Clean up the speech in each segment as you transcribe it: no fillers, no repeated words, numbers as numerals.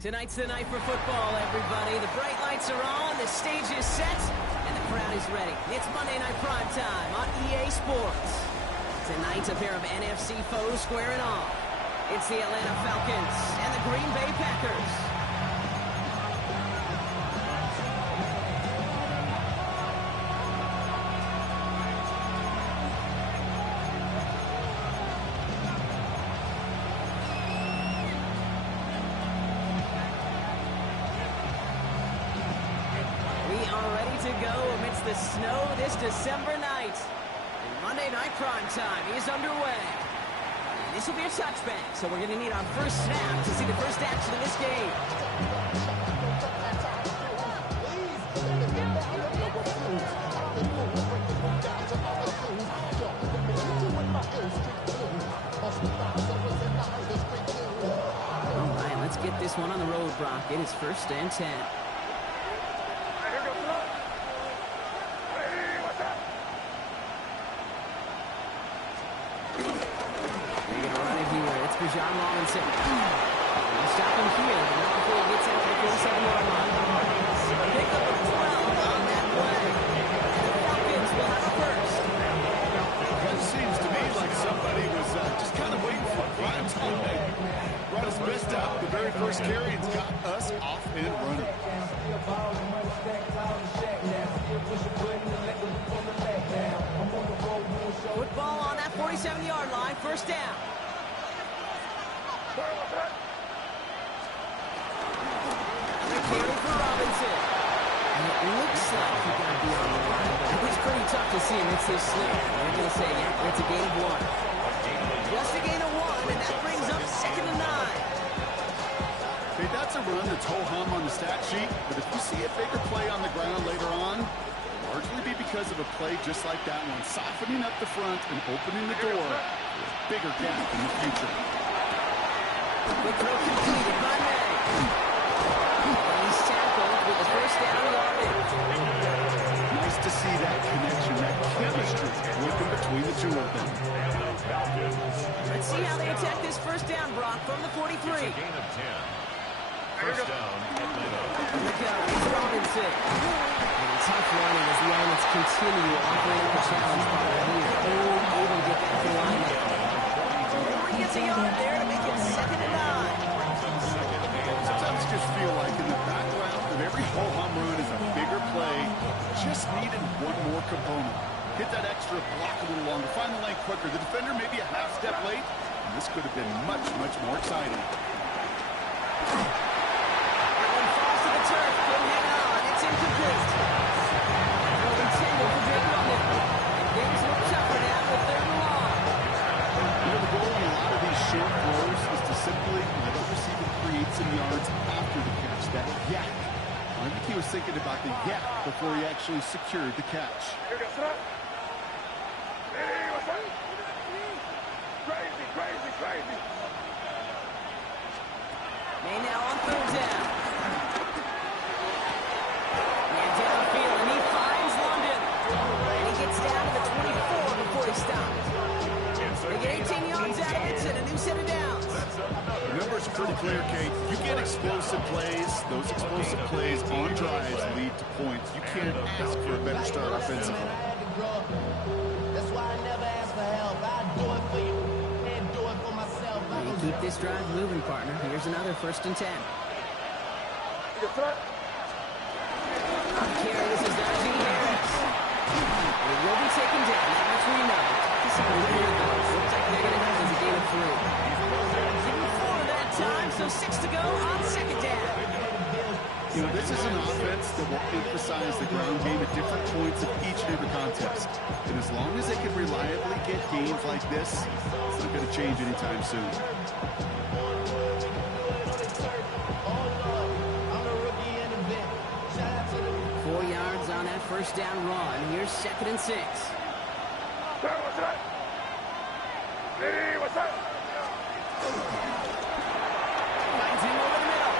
Tonight's the night for football, everybody. The bright lights are on, the stage is set, and the crowd is ready. It's Monday Night Prime Time on EA Sports. Tonight, a pair of NFC foes squaring off. It's the Atlanta Falcons and the Green Bay Packers. To go amidst the snow this December night. And Monday Night Prime Time is underway. And this will be a touchback, so we're going to need our first snap to see the first action of this game. All right, let's get this one on the road, Brock. It is 1st and 10. John Robinson. We'll stop him here, but not before he gets out to the 47-yard line. Pick up a 12 on that play. And the Falcons will have a first. It seems to me like somebody was just kind of waiting for prime time. Brought his best out the very first carry and got us off and running. Football on that 47-yard line, first down. Carry for Robinson. And it looks like he got to be on the line, but it was pretty tough to see him. It's this snow. They're going to say, yeah, it's a gain of 1. Just a gain of 1, and that brings up 2nd and 9. Okay, that's a run that's ho-hum on the stat sheet, but if you see a bigger play on the ground later on, it'll largely be because of a play just like that one, softening up the front and opening the door for a bigger gap in the future. Good throw completed by May. And he's tackled with the first down yardage. Nice to see that connection, that chemistry working between the two of them. Let's see how they attack this first down, Brock, from the 43. It's a gain of 10. First down, Atlanta. Look out, it's Robinson. And tough running as the elements continue offering the challenge by here. Able to get back to the line now. He gets a yard there to make it 2nd and 9. Sometimes you just feel like in the background of every ho-hum run is a bigger play. Just needed one more component. Hit that extra block a little longer. Find the lane quicker. The defender maybe a half step late. And this could have been much, much more exciting. That one falls to the turf. Couldn't hang on. It's incomplete. Throw intended for Drake London. And things look tougher now with 3rd and long. The goal in a lot of these short throws is to simply let the receiver create some yards after the catch. That yak. I think he was thinking about the yak before he actually secured the catch. Crazy. May now on 3rd down. And downfield, and he finds London. And he gets down to the 24 before he stops. They get 18 yards out of it and a new set of downs. The numbers are pretty clear, Kate. You get explosive plays. Those explosive plays on drives lead to points. You can't ask for a better start offensively. That's why I never ask for help. I do it for you and do it for myself. And keep this drive moving, partner. Here's another 1st and 10. Carry, this is Najee Harris. It will be taken down. That much we know. This is a little bit close. Looks like they're going to have this a gain of 3. Give him 4 that time, so 6 to go on 2nd down. You know, this is an offense that will emphasize the ground game at different points of each and every contest. And as long as they can reliably get games like this, it's not going to change anytime soon. On that first down run. Here's 2nd and 6. Finds him over the middle.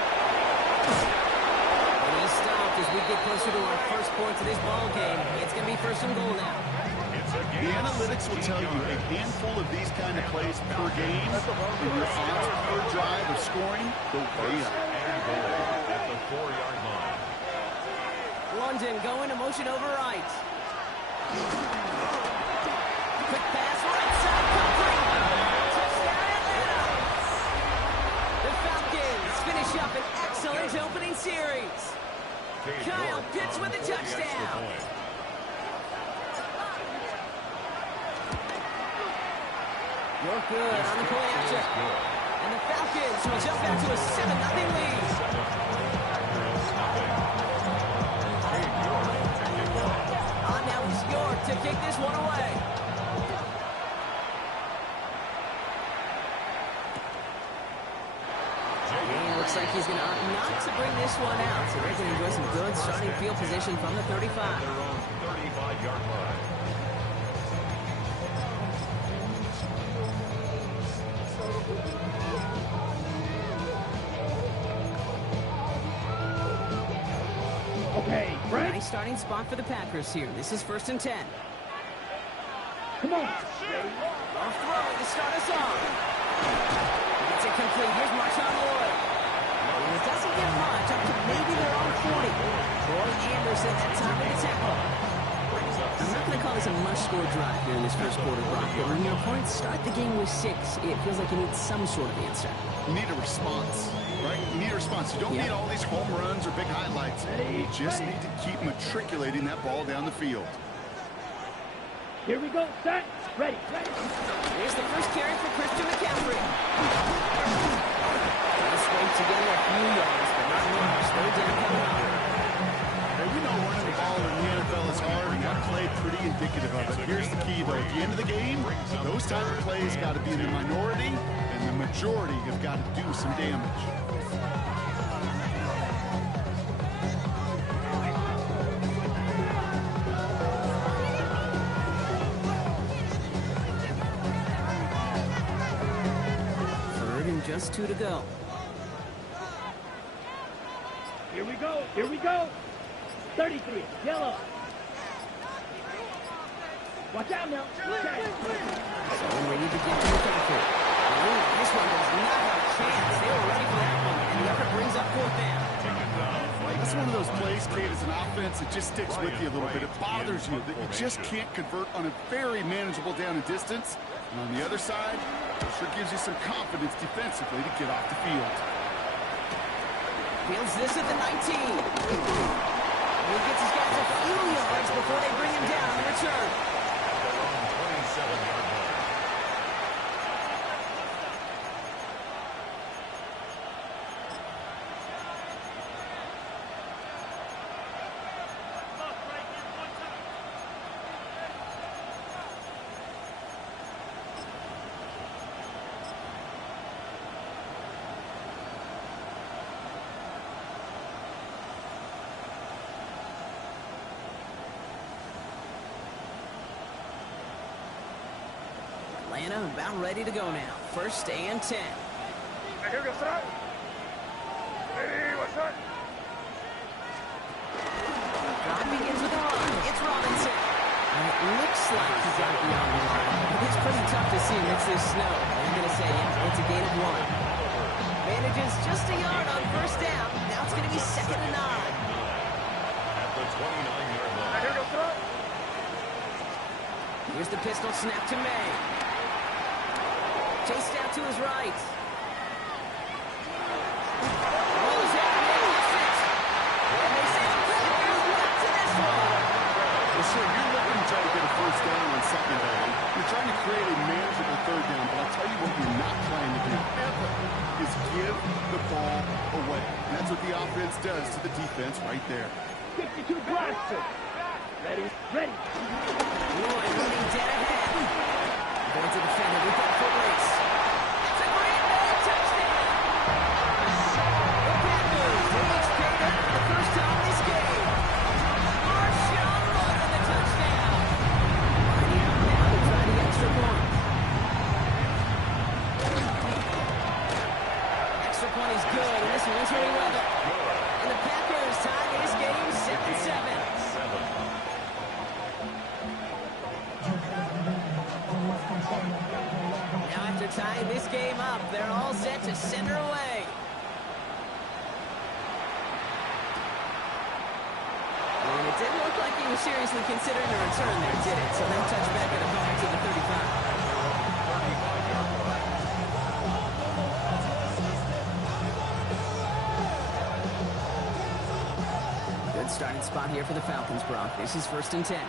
And he's stopped as we get closer to our first points of this ball game. It's going to be 1st and goal now. The analytics will tell you a handful of these kind of plays per game, and your odds per drive of scoring go way up. second and goal at the 4-yard line. London going to motion over right. Quick pass, right side, complete. Touchdown, Atlanta. The Falcons finish up an excellent opening series. Kyle Pitts with a touchdown. You're good on the point after. And the Falcons will jump back to a 7-0 lead. On now is York to kick this one away. And looks like he's going to opt not to bring this one out. So they're going to enjoy some good starting field position from the 35. Their own 35-yard line. Okay, right. Nice starting spot for the Packers here. This is 1st and 10. Come on. Off throw to start us off. Gets it complete. Here's Marshawn Lloyd. And it doesn't get much up to maybe their own 40. Troy Anderson at time of the tackle. I'm not going to call this a must-score drive here in this first quarter, Brock. But when your opponents start the game with 6, it feels like you need some sort of answer. You need a response, right? You need a response. You don't need all these home runs or big highlights. You just need to keep matriculating that ball down the field. Here we go. Set. Ready. Here's the first carry for Christian McCaffrey. Let's wait together a few yards, but not much. Third down coming up. Hey, we know running the ball in the NFL is hard, and that play pretty indicative of it. Here's the key, though. At the end of the game, those type of plays got to be in the minority, and the majority have got to do some damage. Just 2 to go. Here we go. 33. Yellow. Watch out now. So ready to get to the tackle. This one does not have a chance. They were ready for that one. And the effort brings up 4th down. That's one of those plays, Kate, as an offense, it just sticks with you a little bit. It bothers you that you just can't convert on a very manageable down and distance. And on the other side, it sure gives you some confidence defensively to get off the field. Fields this at the 19. He gets his guys a few yards before they bring him down on the return. 27-yard line. Atlanta about ready to go now. 1st and 10. Here we go, son. Hey, what's up? Drive begins with a run. It's Robinson. And it looks like he got beyond the line. It's pretty tough to see amidst this snow. I'm going to say, yeah, it's a gain of 1. Manages just a yard on 1st down. Now it's going to be 2nd and 9. At the 29-yard line. Here we go, son. Here's the pistol snap to May. Chased out to his right. Rolls out and makes it. And they say the Packers win to this one. Well, sir, you're looking to try to get a 1st down on 2nd down. You're trying to create a manageable 3rd down, but I'll tell you what you're not trying to do ever is give the ball away. And that's what the offense does to the defense right there. 52 blaster. Ready. Lloyd running dead ahead. Going to defender with that foot race. It's a Green Bay touchdown. The Packers each paid up for the first time this game. Marshawn Lloyd on the touchdown. Lining up now to try the extra point. Extra point is good, and this one's really well. And the Packers tie this game 7-7. Now after tying this game up, they're all set to send her away. It didn't look like he was seriously considering a return there, did it? So then touch back at a ball to the 35. Good starting spot here for the Falcons, Brock. This is 1st and 10.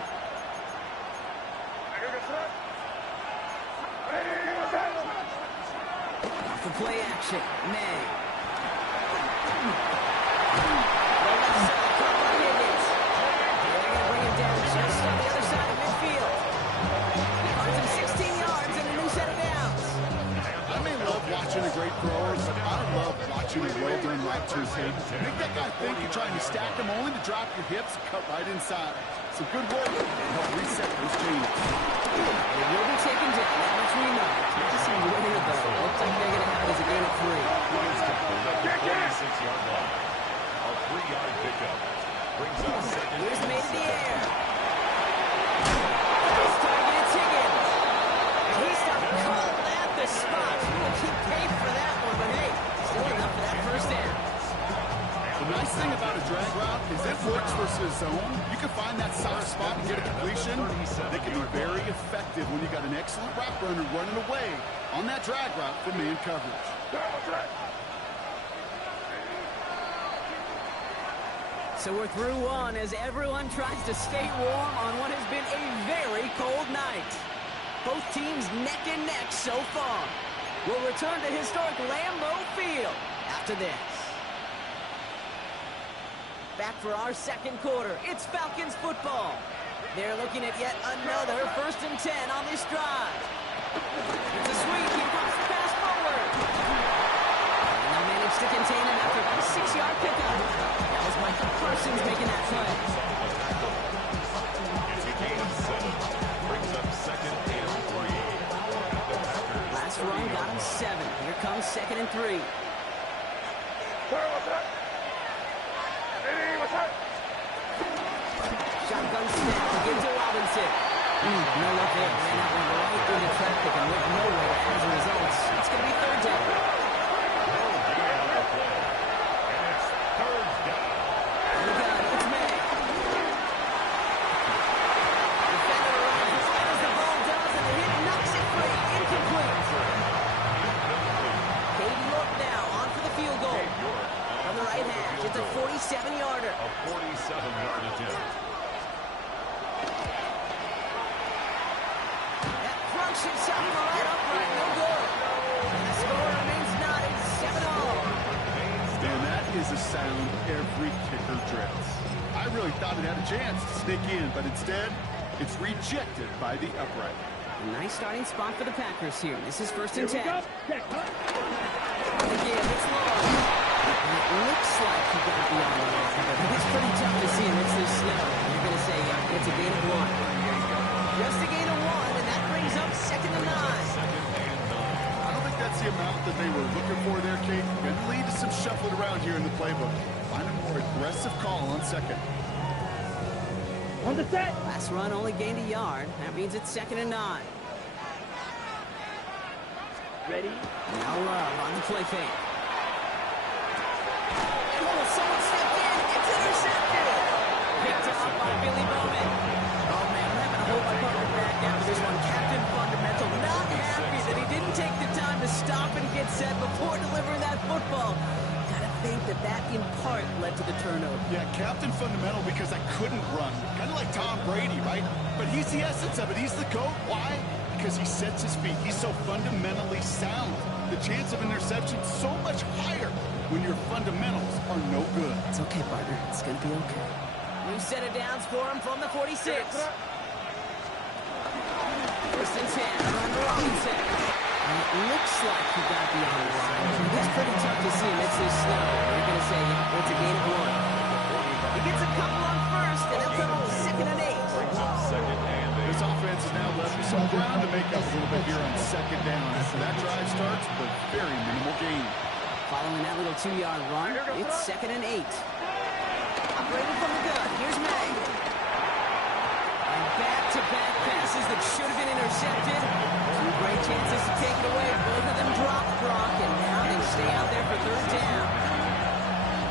For play action, May. Just on the other side of midfield. He finds him 16 yards and a new set of downs. I may love watching a great thrower, but I love watching a well-done right to his head. Make that guy think you're trying to stack him only to drop your hips and cut right inside. Some good work to help reset those chains. It will be taken down, that much we know. Just some winning though. Looks like they're going to have it as a gain of 3. The 46-yard line. A 3-yard pickup. Brings up second. Here's made in the air. This target is Higgins. And he stopped cold at the spot. We will keep paid for that one, but hey, still enough for that first down. The nice thing about a drag route is it works versus zone. You can find that soft spot and get a completion. They can be very effective when you got an excellent route runner running away on that drag route for man coverage. So we're through one as everyone tries to stay warm on what has been a very cold night. Both teams neck and neck so far. We'll return to historic Lambeau Field after this. Back for our second quarter. It's Falcons football. They're looking at yet another 1st and 10 on this drive. It's a sweep. He pops the pass forward. And they'll manage to contain him after a 6-yard pickup. That was Michael Parsons making that play. It's a gain of 7. Brings up second and 3. Last run got him 7. Here comes 2nd and 3. Shotgun snap to get to Robinson. No luck there. Ran that one right into traffic and went nowhere as a result. It's going to be 3rd down. And it's 3rd down. On the gun, it's May. Defender arrives as right as the ball does, and the hit knocks it free. Incomplete. Cade York now on for the field goal. From the right hash, it's a 47-yarder. A 47-yard attempt. That crunch himself in the right upright, no good. And the score remains knotted, 7-all. And that is a sound every kicker dreads. I really thought it had a chance to sneak in, but instead, it's rejected by the upright. A nice starting spot for the Packers here. This is 1st and 10. Again, it's long. And it looks like he got beyond the line. It's pretty tough to see amidst this snow. You're going to say it's a gain of 1. Just a gain of 1, and that brings up 2nd and 9. I don't think that's the amount that they were looking for there, Kate. Going to lead to some shuffling around here in the playbook. Find a more aggressive call on 2nd. On the set. Last run only gained a yard. That means it's 2nd and 9. Ready. Now Love on the play fake. Oh, someone stepped in. It's intercepted. Picked up by Billy Bowman. Oh, man, I'm having to hold my partner back after this one. Captain Fundamental not happy that he didn't take the time to stop and get set before delivering that football. Gotta think that in part led to the turnover. Yeah, Captain Fundamental because I couldn't run. Kind of like Tom Brady, right? But he's the essence of it. He's the GOAT. Why? Because he sets his feet. He's so fundamentally sound. The chance of interception is so much higher when your fundamentals are no good. It's okay, partner. It's gonna be okay. New set of downs for him from the 46. 1st and 10. Around Robinson. And it looks like he got beyond the line. It's pretty tough to see amidst this snow. You're going to say it's a gain of 1. He gets a couple on 1st, and they'll come 2nd and 8. Brings up second and 8. This offense has now left some ground to make up a little bit here on 2nd down. After that drive starts with a very minimal gain. Following that little 2-yard run, it's 2nd and 8. Operating from the gun, here's May. And back-to-back passes that should have been intercepted. 2 great chances to take it away. Both of them dropped, Brock, and now they stay out there for 3rd down.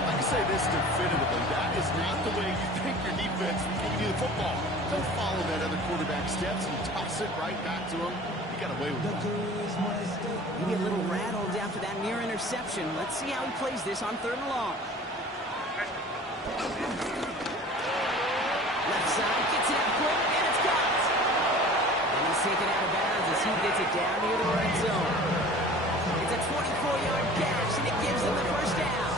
Like I say this definitively. That is not the way you think your defense will give you the football. Don't follow that other quarterback steps and toss it right back to him. He got away with that. Maybe a little rattled after that near interception. Let's see how he plays this on 3rd and long. Left side, gets it out quick, and it's caught. And he's taken out of bounds as he gets it down near the red zone. It's a 24-yard gash, and it gives them the first down.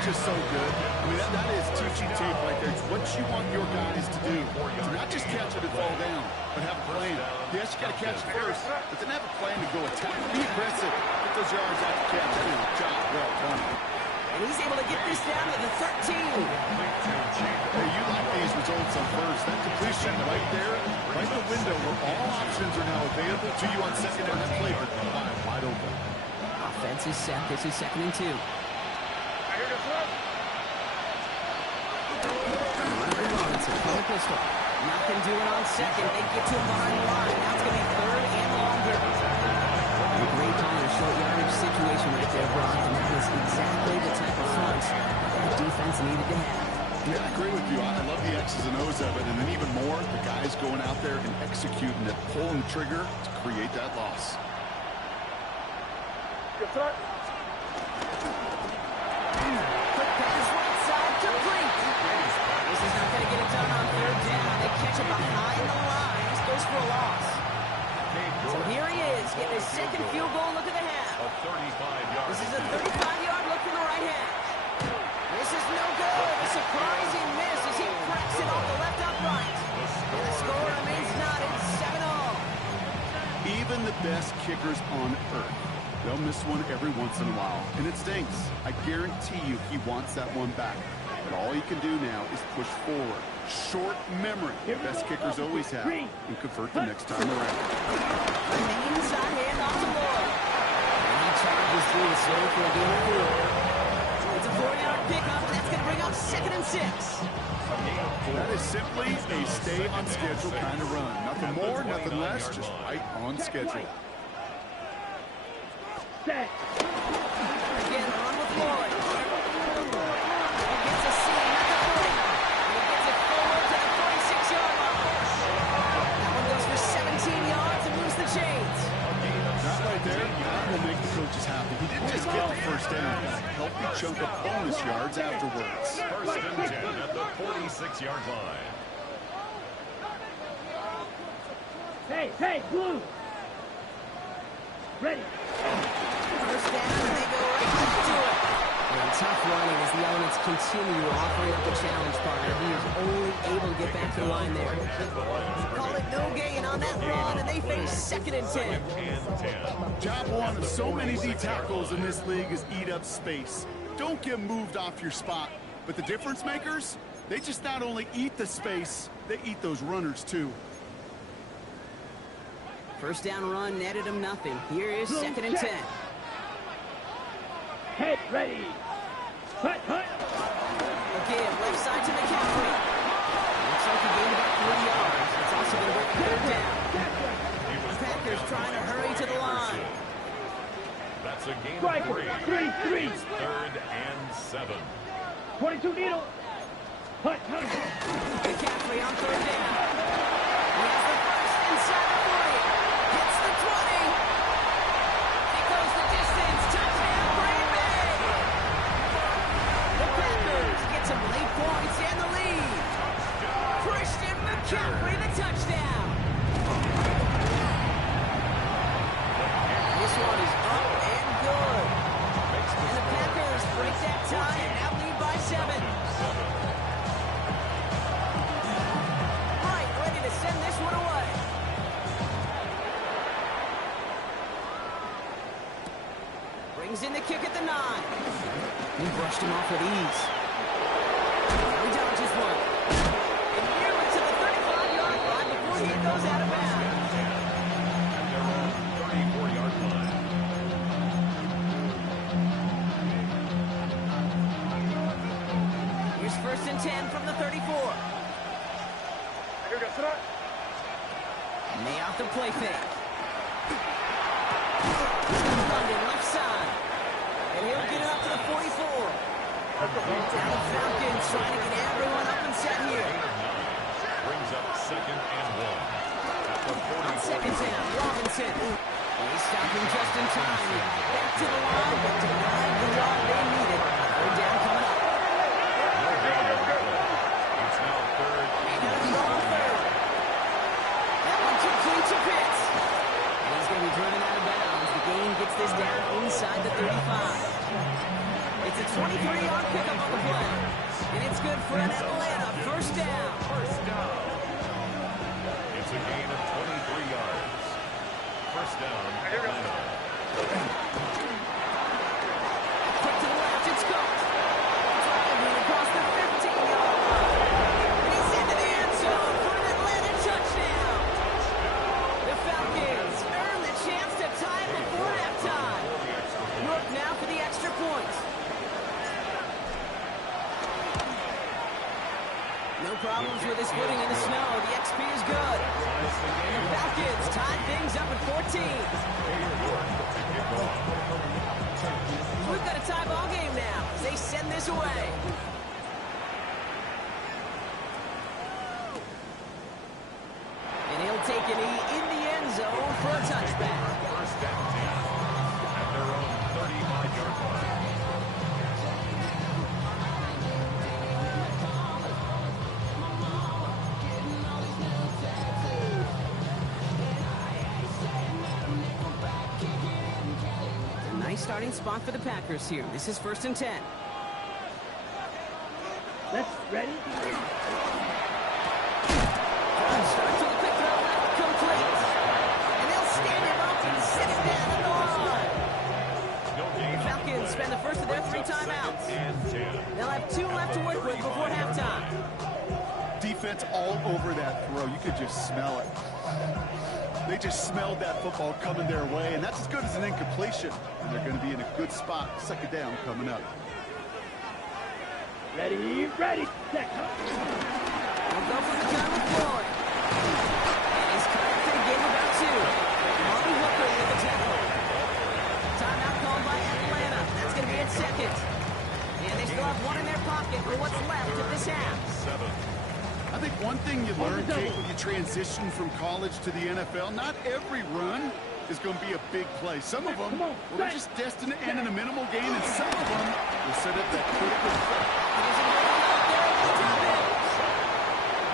That's just so good. I mean, that is teaching tape right there. It's what you want your guys to do. To not just catch it and fall down, but have a plan. Yes, you got to catch it first, but then have a plan to go attack. Be aggressive. Get those yards out to catch. That is a job well done. And he's able to get this down to the 13. Hey, you like these results on first. That completion right there, right in the window where all options are now available to you on second down. That playbook wide open. Offense is set. This is 2nd and 2. Pistol. Nothing doing on second. They get to him behind the line. Now it's going to be 3rd and longer. A great call in a short yardage situation right there, Brock. And that was exactly the type of front the defense needed to have. Yeah, I agree with you. I love the X's and O's of it. And then even more, the guys going out there and executing it, pulling the trigger to create that loss. Good throw. Quick pass right side, complete. This is not going to get it done on 3rd down. They catch it behind the lines. Goes for a loss. So here he is, getting his 2nd field goal look of the half. This is a 35-yard look from the right half. This is no good. A surprising miss as he cracks it off the left upright. And the score remains knotted 7-all. Even the best kickers on earth, they'll miss one every once in a while, and it stinks. I guarantee you he wants that one back. But all he can do now is push forward. Short memory, the best kickers always have, and convert the next time around. And the inside handoff to Lloyd. And he charges through the slow for a gain of 4. It's a 4-yard pickup, and that's going to bring up 2nd and 6. That is simply a stay on schedule kind of run. Nothing more, nothing less, just right on schedule. Set. Again, on with Lloyd. He gets a seam at the 40. And he gets it forward to the 46-yard line. That one goes for 17 yards and moves the chains. That right there, that will make the coaches happy. He didn't just get the first down. He got a healthy chunk of bonus yards afterwards. 1st and 10 at the 46-yard line. Hey, blue. Ready. First down, and they go right back to it. And tough running as the elements continue offering up the challenge partner. He is only able to get back to the line there. Call it no gain on that run, and they face 2nd and 10. Job one of so many D tackles in this league is eat up space. Don't get moved off your spot. But the difference makers, they just not only eat the space, they eat those runners too. First down run netted him nothing. Here is 2nd and 10. Head ready. Hut. Again, left side to McCaffrey. Looks like he gained about 3 yards. It's also going to work 3rd down. The Packers trying to hurry to the line. That's a gain Strike. of 3. 3. It's 3rd and 7. 22 needle. Hut. McCaffrey on 3rd down. He has the first inside the 40. Hits the 20. He goes the distance. Touchdown, Green Bay. The Packers get some late points and the lead. Christian McCaffrey, the touchdown. This one is up and good. And the Packers break that tie and now lead by 7. Right, ready to send this one away. Brings in the kick at the 9. He brushed him off with ease. Now he dodges one. And nearly to the 35-yard line before he goes out of bounds. And their own 34-yard line. Here's 1st and 10 from the 34. Here goes throw. May off the play fake. London left side. And he'll get it up to the 44. Now the Falcons trying to get everyone up and set here. Brings up 2nd and 1. At the 44. On 2nd down, Robinson. They stop him just in time. Back to the line, but denied the yard they needed. 3rd down coming up. It's now 3rd and They're going to go on 3rd. That one complete to Pitts. And he's going to be driven out of bounds. The gain gets this down inside the 35. It's a 23-yard pickup on the play. And it's good for an Atlanta 1st down. It's a gain of 23 yards. 1st down, Atlanta. Quick to the left, it's Cook. Driving across the 15-yard line. And he's into the end zone for an Atlanta touchdown. The Falcons earn the chance to tie it before halftime. Look now for the extra point. No problems with his footing in the snow. The XP is good. And the Falcons tie things up at 14. We've got a tie ball game now as they send this away. And he'll take an E in the end zone for a touchback. 1st and 10 at their own 35-yard line. Nice starting spot for the Packers here. This is 1st and 10. Let's ready. Start to the quick throw, complete. And they'll stand him up and sit him down at the line. The Falcons spend the first of their 3 timeouts. They'll have 2 left to work with before halftime. Defense all over that throw. You could just smell it. They just smelled that football coming their way, and that's as good as an incompletion. And they're going to be in a good spot. 2nd down coming up. Ready. We'll go for the gun with Floyd. And he's cut for the game about 2. Marty Hooker with the tackle. Timeout called by Atlanta. That's going to be at 2nd. And they still have 1 in their pocket for what's left of this half. 7. I think one thing you learn, Kate, when you transition from college to the NFL, not every run is going to be a big play. Some of them, well, they're just destined to end in a minimal gain, and some of them will set up that critical play.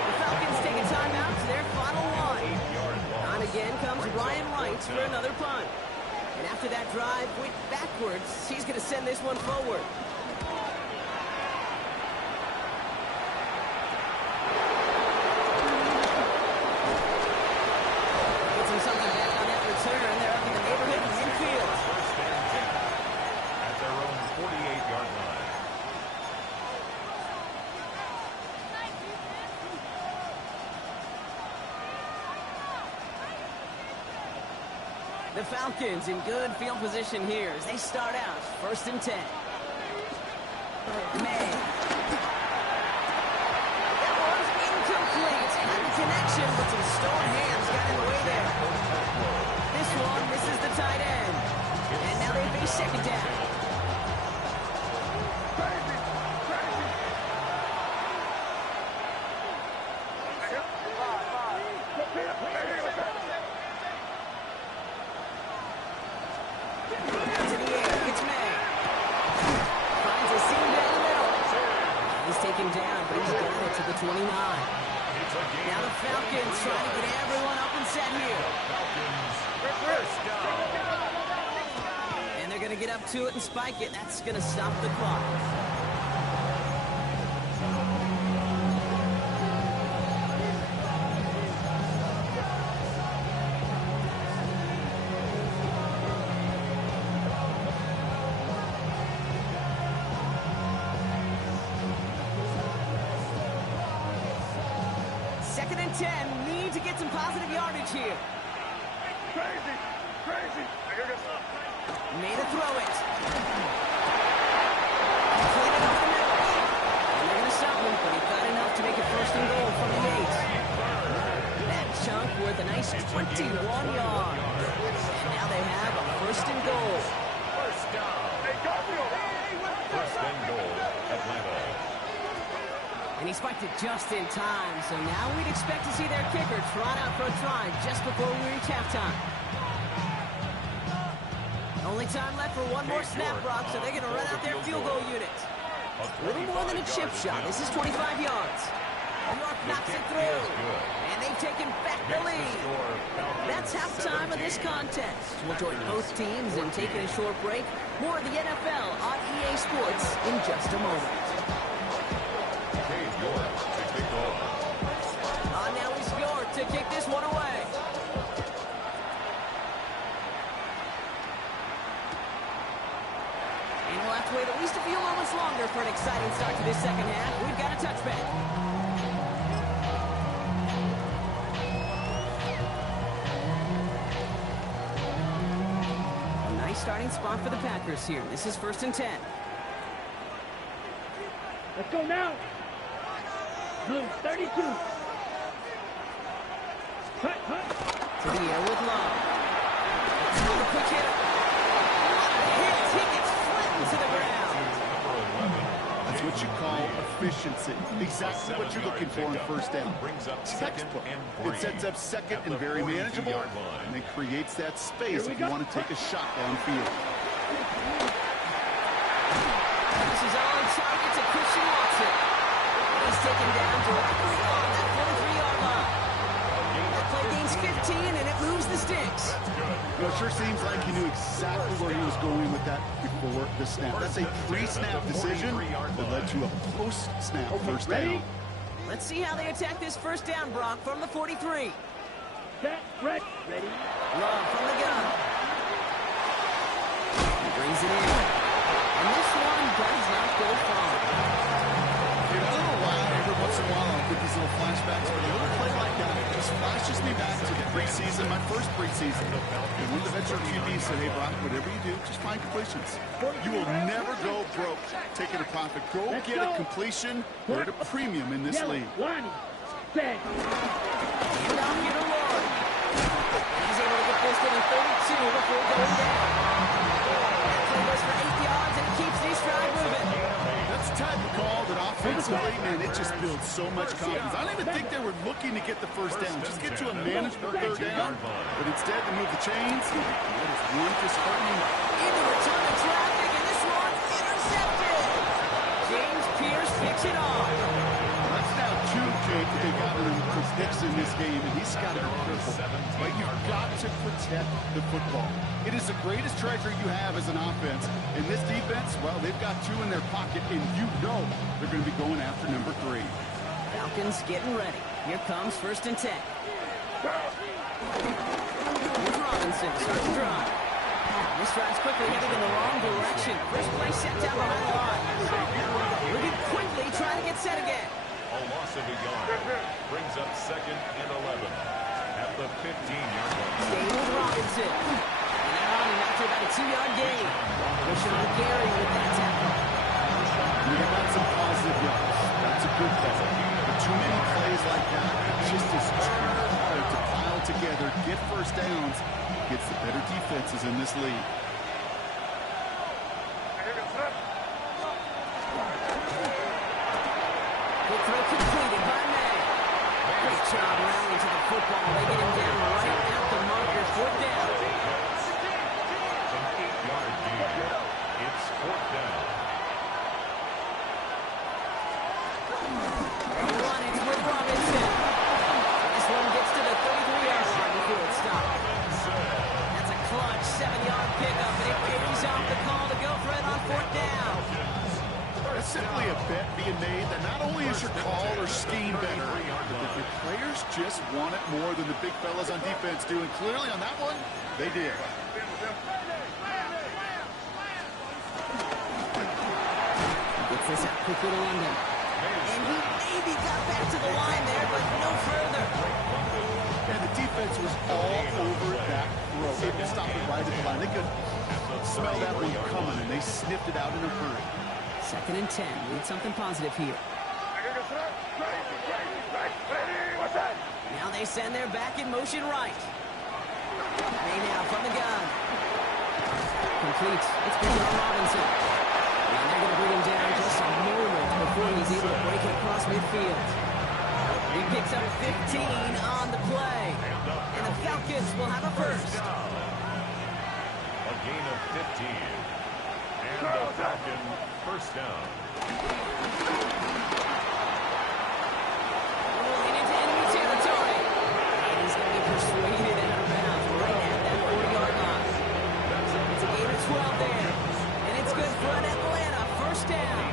The Falcons take a timeout to their final 1. On again comes Ryan Wright for another punt. And after that drive went backwards, he's going to send this one forward. Something back on that return. They're up in the neighborhood of midfield. 1st and 10 at their own 48-yard line. The Falcons in good field position here as they start out 1st and 10. May. That was incomplete. Had a connection, but some stone hands got in the way there. This one misses the tight end. And now they face 2nd down. To the air, it's May. Finds a seam down the middle. He's taken down, but he's got it to the 29. Now the Falcons trying to get everyone up and set here. And they're going to get up to it and spike it. That's going to stop the clock. Second and 10, need to get some positive yardage here. Crazy. Made a throw it. Completed over the middle. And they're going to stop him, but he got enough to make it 1st and goal from the 8. That chunk worth a nice 21 yards. And now they have a 1st and goal. 1st down. 1st and goal at spiked it just in time, so now we'd expect to see their kicker trot out for a try just before we reach halftime. Only time left for one more snap, Brock, so they're going to run out their field goal unit. A little more than a chip shot. This is 25 yards. New York knocks it through, and they've taken back the lead. That's halftime of this contest. We'll join both teams in taking a short break. More of the NFL on EA Sports in just a moment. Now it's York to kick this one away. And we'll have to wait at least a few moments longer for an exciting start to this second half. We've got a touchback. Starting spot for the Packers here. This is 1st and 10. Let's go now. Blue 32. Cut. To the air with Love. Throw the quick hitter. He gets flattened to the ground. That's what you call efficiency. Exactly what you're looking for on first down. Textbook. It sets up second and very manageable, and it creates that space if you want to take a shot downfield. This is on target to Christian Watson. He's taken down directly on that 43-yard line. That play gains 15, and it moves the sticks. It sure seems like he knew exactly where he was going with that before the snap. That's a pre-snap decision that led to a post-snap first down. Let's see how they attack this first down, Brock, from the 43. Set, ready. Love from the gun. He brings it in. And this one does not go far. You know, every once in a while I'll get these little flashbacks, but a little play like that just flashes me back to the preseason, my first preseason. And when the veteran QB said, hey, Brock, whatever you do, just find completions. You will never go broke taking a profit. Go get a completion. We're at a premium in this league. Lonnie, set. And down here to Lord. He's able to get this to the 32 before going down. That play goes for 8 yards, and it keeps these drive moving. That's the type of call that offensively, man, it just builds so much confidence. I don't even think they were looking to get the first down. Just get to a manageable third down. But instead, they move the chains. That is one disheartening. Into a ton of traffic, and this one's intercepted. James Pierce picks it off. That's now 2, Jake, that they got him for picks in this game, and he's got to be careful. But you've got to protect the football. It is the greatest treasure you have as an offense. And this defense, well, they've got 2 in their pocket, and you know they're going to be going after number 3. Falcons getting ready. Here comes 1st and 10. With Robinson, starts to drive. This drive's quickly headed in the wrong direction. First play set down behind the line. Moving quickly, trying to get set again. A loss of a yard. Brings up 2nd and 11 at the 15-yard line. Staying with Robinson. And now he knocked for about a 2-yard gain. Pushing on Gary with that tackle. You got some positive yards. That's a good play. But too many plays like that, it just is too hard to pile together, get first downs, gets the better defenses in this league. Good throw completed by May. Great job rallying to the football. They get him down right at the marker. 4th down. An 8-yard gain. It's 4th down. Run, it's with Robinson. This one gets to the 33-yard line before it stops. That's a clutch 7-yard pickup, and it pays off the call to go for it on 4th down. It's simply a bet being made that not only is your call or scheme better, but that your players just want it more than the big fellas on defense do. And clearly on that one, they did. Gets this out quickly to London. And he maybe got back to the line there, but no further. And the defense was all over that throw. They could stop it right at the line. They could smell that one coming, and they sniffed it out in a hurry. 2nd and 10. Need something positive here. Now they send their back in motion right. May now from the gun. Complete. It's been on Robinson. And they're going to bring him down just a moment before he's able to break it across midfield. He picks up 15 on the play. And the Falcons will have a first. A gain of 15. And the Falcon first down. Rolling into enemy territory. And he's going to be persuaded out of bounds right at that 40-yard line. It's a gain of 12 there. And it's good for an Atlanta first down.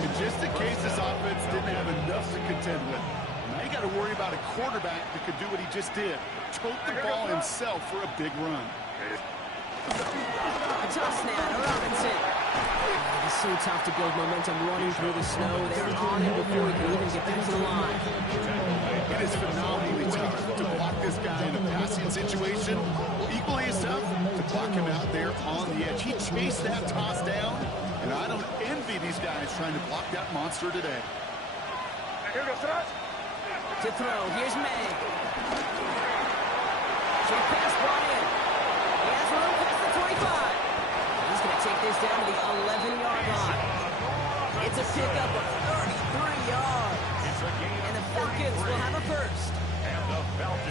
And just in case this offense didn't have enough to contend with, now you got to worry about a quarterback that could do what he just did. Tote the ball himself for a big run. A toss now to Robinson. It's so tough to build momentum running through the snow. They were on him before he could even get back to the line. It is phenomenally tough to block this guy in a passing situation. Equally as tough to block him out there on the edge. He chased that toss down, and I don't envy these guys trying to block that monster today. To throw, here's May. Short pass brought in. He has room past the 25. He's going to take this down to the 11-yard line. It's a pickup of 33 yards. And the Falcons will have a first.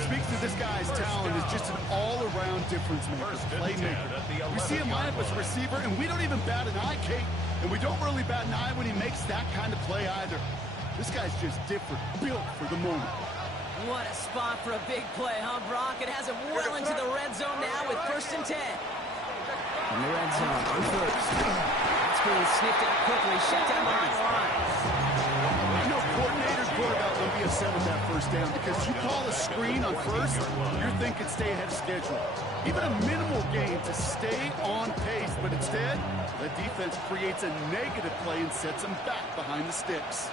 Speaks to this guy's talent as just an all-around difference maker, playmaker. We see him line up as a receiver, and we don't even bat an eye, Kate. And we don't really bat an eye when he makes that kind of play either. This guy's just different, built for the moment. What a spot for a big play, huh, Brock? It has him well into the red zone now with 1st and 10. In the red zone, on first. That's being sniffed out quickly, shut down behind the line. You know, coordinators worry about when we upset with that first down because you call a screen on first, you're thinking stay ahead of schedule. Even a minimal gain to stay on pace, but instead, the defense creates a negative play and sets them back behind the sticks.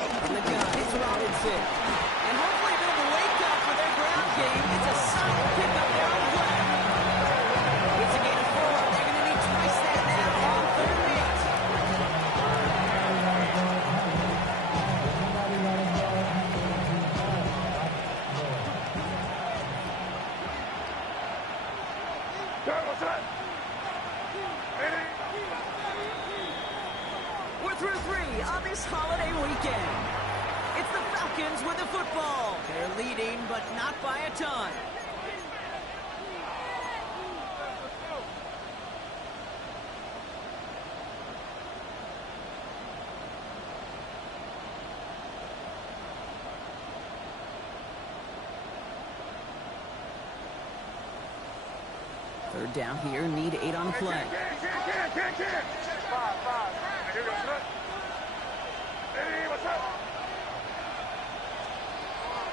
From the gun, it's Robinson. And hopefully a bit of a wake-up for their ground game. It's a solid pickup there on play. It's a gain of 4. They're going to need twice that now on 3rd and 8. We're through 3 on this holiday weekend. It's the Falcons with the football. They're leading, but not by a ton. Third down here, need 8 on the play.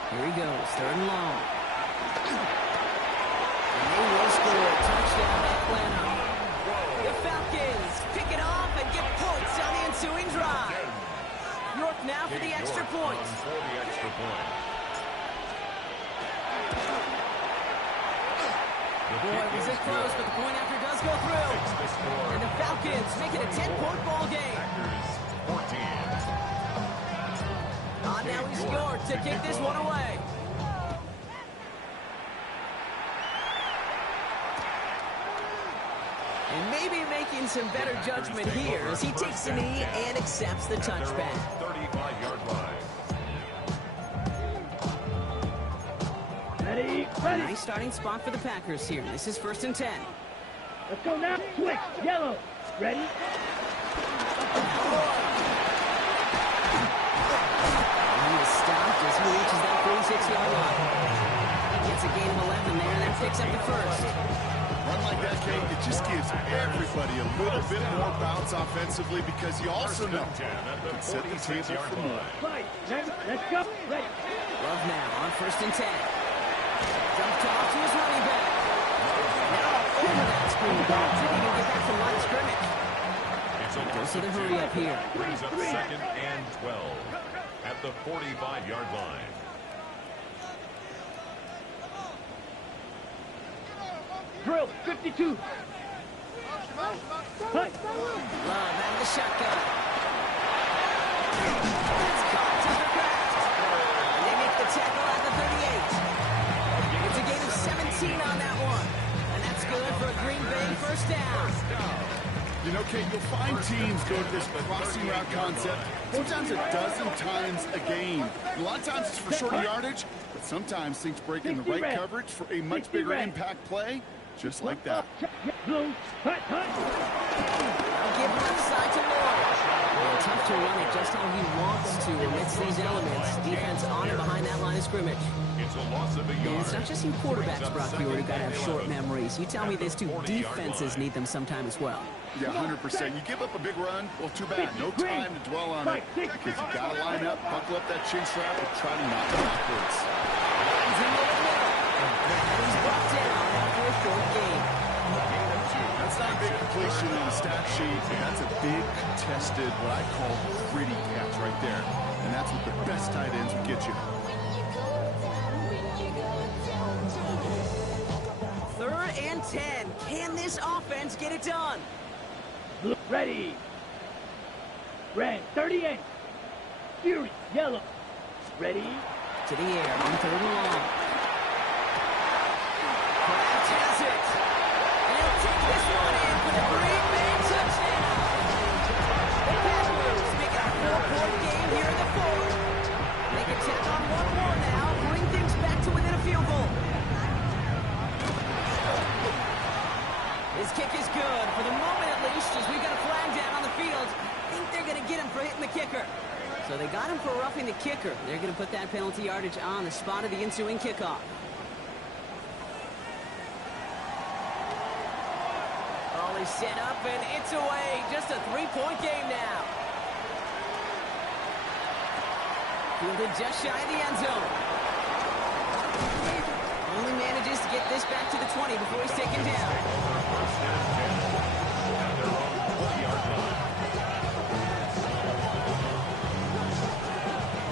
Here he goes, 3rd and long. And they will score. Touchdown, Atlanta. The Falcons pick it off and get points on the ensuing drive. York now for the extra point. Boy, it was this close, but the point after does go through. And the Falcons make it a 10-point ball game. Now he's York to kick this one away. And maybe making some better judgment here as he takes the knee and accepts the touchback. 35-yard line. Ready. Nice starting spot for the Packers here. This is 1st and 10. Let's go now. Switch. Yellow. Ready. Stopped as he reaches that 46-yard line. He gets a gain of 11 there, and that picks up the first. Run like that, Kate, it just gives everybody a little bit more bounce offensively because you also know you can set the table for more. Let's go. Ready. Love now on 1st and 10. Jumps off to his running back. Now over that screen. Didn't even get back from line of scrimmage. Goes to the hurry up here. Brings up 2nd and 12. At the 45-yard line. Drill 52. Love out of the shotgun. It's caught to the ground. And they make the tackle at the 38. It's a gain of 17 on that one. And that's good for a Green Bay first down. Okay, you'll find teams go to this crossing route concept sometimes a dozen times a game. A lot of times it's for shorter yardage, but sometimes things break in the right coverage for a much bigger impact play, just like that. Blue, hut, hut. I'll give left side to Moore. Well, tough to run it just how he wants to amidst these elements. Defense on and behind that line of scrimmage. It's a loss of a yard. And it's not just you quarterbacks, Brock Huard, who got to have short memories. You tell me this too, defenses need them sometime as well. Yeah, 100%. You give up a big run, well, too bad. No time to dwell on it because you got to line up, buckle up that chase route, and try to knock it backwards. He's in the middle. And he's brought down after a short game. That's not a big completion on the stat sheet, but that's a big contested, what I call gritty catch right there. And that's what the best tight ends will get you. 3rd and 10. Can this offense get it done? Blue, ready. Red, 38. Fury, yellow. Ready. To the air on 3rd and long. Kraft has it. And he'll take this one in for the Green Bay touchdown. The Packers make it a 4-point game here in the 4th. They can tack on one more now, bring things back to within a field goal. His kick is good, for the moment at least, as we got a flag down on the field. I think they're going to get him for hitting the kicker. So they got him for roughing the kicker. They're going to put that penalty yardage on the spot of the ensuing kickoff. Ball is set up, and it's away. Just a 3-point game now. Fielded just shy of the end zone. Only manages to get this back to the 20 before he's taken down.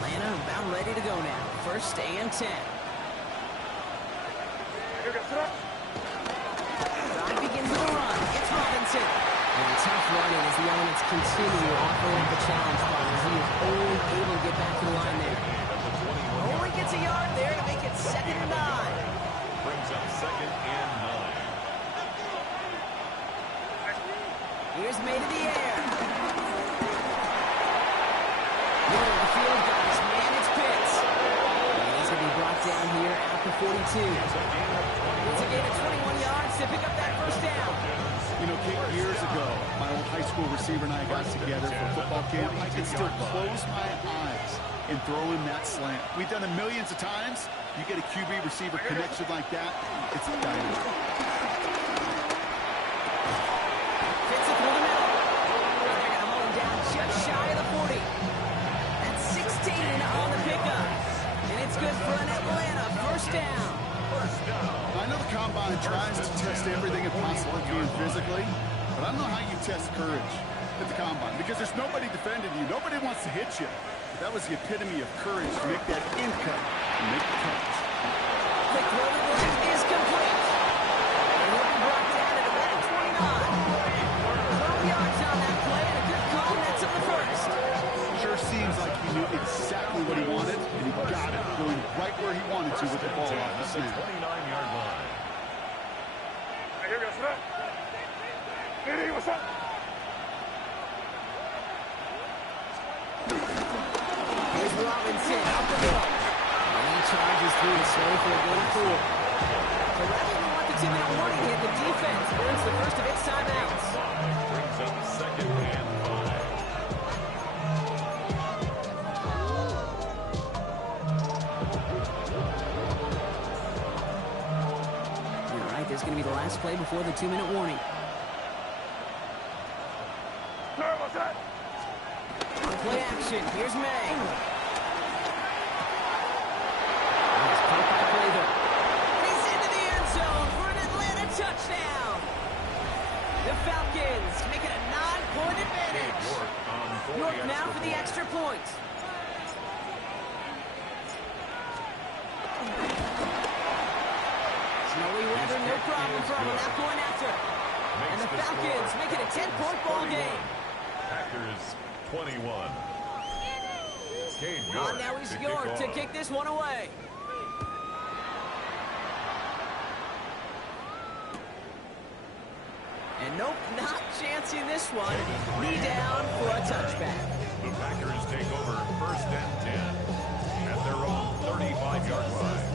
Atlanta about ready to go now. 1st and 10. Drive begins with a run. It's Robinson. And tough running as the elements continue offering up the challenge part as he is only able to get back to the line there. Only gets a yard there to make it 2nd and 9. Brings up 2nd and 9. Here's made in the air. Middle of the field, guys. Man, it's Pitts. And he's going to be brought down here at the 42. It's a gain of 21 yards to pick up that 1st down. You know, Kate, years ago, my old high school receiver and I got together for football camp. I could still close my eyes and throw in that slant. We've done it millions of times. You get a QB receiver connection like that, it's a dynamite. Fits it through the middle. And they're going to hold him down just shy of the 40. That's 16 on the pickup. And it's good for an Atlanta 1st down. I know the combine tries to test everything it possibly can physically, but I don't know how you test courage at the combine because there's nobody defending you. Nobody wants to hit you. But that was the epitome of courage to make that in cut and make the catch. Quick throw to the left is complete. And he'll be brought down at about 29. 12 yards on that play and a good call. That's up the 1st. Sure seems like he knew exactly what he wanted, and he got it, going right where he wanted to with the ball off the snap. 29-yard line. Here's Robinson out the middle. And he charges through the slow for a gain of 4. So rather than let the 2-minute warning hit, the defense burns the first of its timeouts. Brings up 2nd and 5. All right, this is going to be the last play before the 2-minute warning. On play action, here's May. He's caught by Prather. And he's into the end zone for an Atlanta touchdown. The Falcons make it a 9-point advantage. York now for the extra point. Snowy weather, no problem for him on that point after. And the Falcons make it a 10-point ball game. Packers 21. Now he's York to kick this one away. And nope, not chancing this one. Knee down for a touchback. The Packers take over 1st and 10 at their own 35-yard line.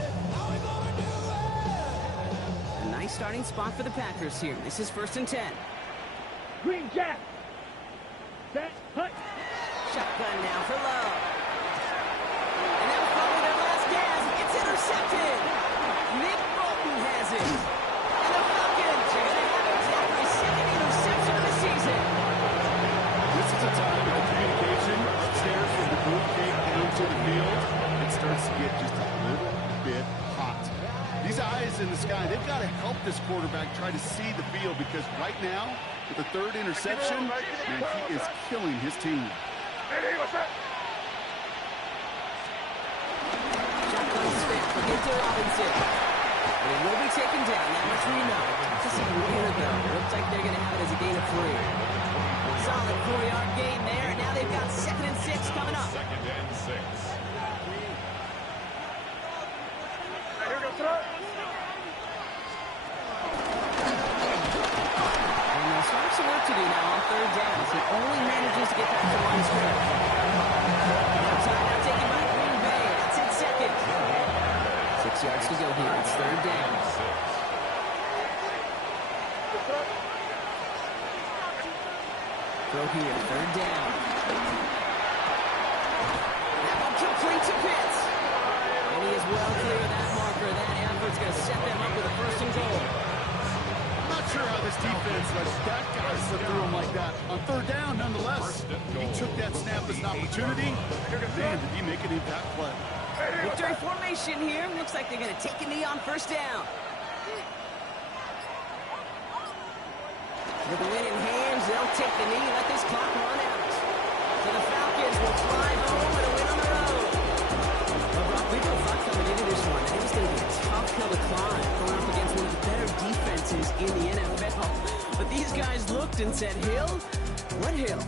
A nice starting spot for the Packers here. This is 1st and 10. Green Jack. Set. Hut. Shotgun now for Lowe. And that was probably their last gasp. It's intercepted. Nick Bolton has it. And the Falcons are going to have a their second interception of the season. This is a time when the communication upstairs from the booth came down to the field. It starts to get just a little bit hot. These eyes in the sky, they've got to help this quarterback try to see the field, because right now, with the 3rd interception, man, he is killing his team. Shotgun snap for Ginter Robinson. But he will be taken down. That much we know. Just a minute ago, looks like they're going to have it as a gain of 3. Solid 4-yard gain there. And now they've got 2nd and 6 coming up. 2nd and 6. And they'll start some work to do now on 3rd down. He only manages to get back to line scrimmage. Outside now taken by Green Bay. That's in 2nd. 6 yards to go here. It's 3rd down. Throw here, 3rd down. That one complete to Pitts. And he is well clear of that marker. That effort's going to set them up with a 1st and goal. I'm not sure how this defense lets that guy slip through him like that. On 3rd down, nonetheless, he took that snap as an opportunity. Man, did he make an impact play. Victory formation here. Looks like they're going to take a knee on 1st down. With the win in hands, they'll take the knee and let this clock run out. So the Falcons will fly home with a win on the road. Well, Brock, we both thought coming into this one that it was going to be a tough hill to climb, going up against one of the better defenses in the NFL. But these guys looked and said, Hill? What hill?